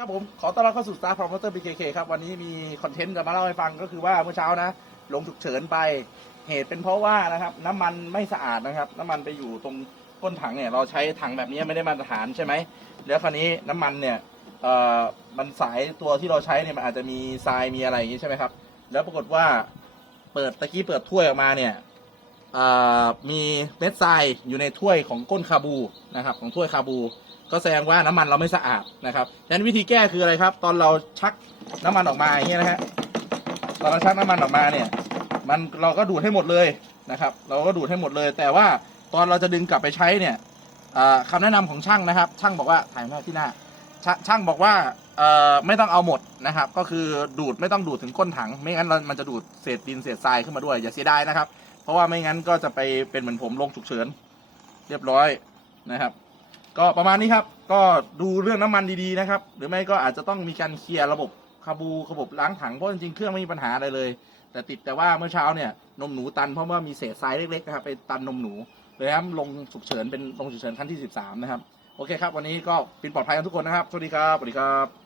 ครับผมขอต้อนรับเข้าสู่ Star Promoter BKK ครับ วันนี้มีคอนเทนต์จะมาเล่าให้ฟังก็คือว่าเมื่อเช้านะ ลงฉุกเฉินไปเหตุเป็นเพราะว่านะครับ น้ำมันไม่สะอาดนะครับ น้ำมันไปอยู่ตรงก้นถังเนี่ย เราใช้ถังแบบนี้ไม่ได้มาตรฐานใช่ไหมแล้วคราวนี้น้ำมันเนี่ยเอ่อมันสายตัวที่เราใช้เนี่ยมันอาจจะมีทรายมีอะไรอย่างนี้ใช่ไหมครับ แล้วปรากฏว่าเปิดตะกี้เปิดถ้วยออกมาเนี่ย มีเม็ดทรายอยู่ในถ้วยของก้นคาบูนะครับ ของถ้วยคาบู ก็แสดงว่าน้ำมันเราไม่สะอาดนะครับฉะนั้นวิธีแก้คืออะไรครับ ตอนเราชักน้ำมันออกมาอย่างเงี้ยนะฮะตอนเราชักน้ำมันออกมาเนี่ย มันเราก็ดูดให้หมดเลยนะครับ เราก็ดูดให้หมดเลย แต่ว่าตอนเราจะดึงกลับไปใช้เนี่ยอ่าคำแนะนำของช่างนะครับ ช่างบอกว่าถ่ายมาที่หน้าชช่างบอกว่าไม่ต้องเอาหมดนะครับ ก็คือดูดไม่ต้องดูดถึงก้นถัง ไม่งั้นมันจะดูดเศษดินเศษทรายขึ้นมาด้วยอย่าเสียดายนะครับ เพราะว่าไม่งั้นก็จะไปเป็นเหมือนผมลงฉุกเฉินเรียบร้อยนะครับ ก็ประมาณนี้ครับ ก็ดูเรื่องน้ำมันดีๆนะครับ หรือไม่ก็อาจจะต้องมีการเคลียร์ระบบคาบูระบบล้างถังเพราะจริงๆเครื่องไม่มีปัญหาอะไรเลย แต่ติดแต่ว่าเมื่อเช้าเนี่ยนมหนูตันเพราะว่ามีเศษทรายเล็กๆนะครับไปตันนมหนูเลยครับลงฉุกเฉินเป็นลงฉุกเฉินขั้นที่ 13 นะครับ โอเคครับ วันนี้ก็เป็นปลอดภัยกันทุกคนนะครับ สวัสดีครับ สวัสดีครับ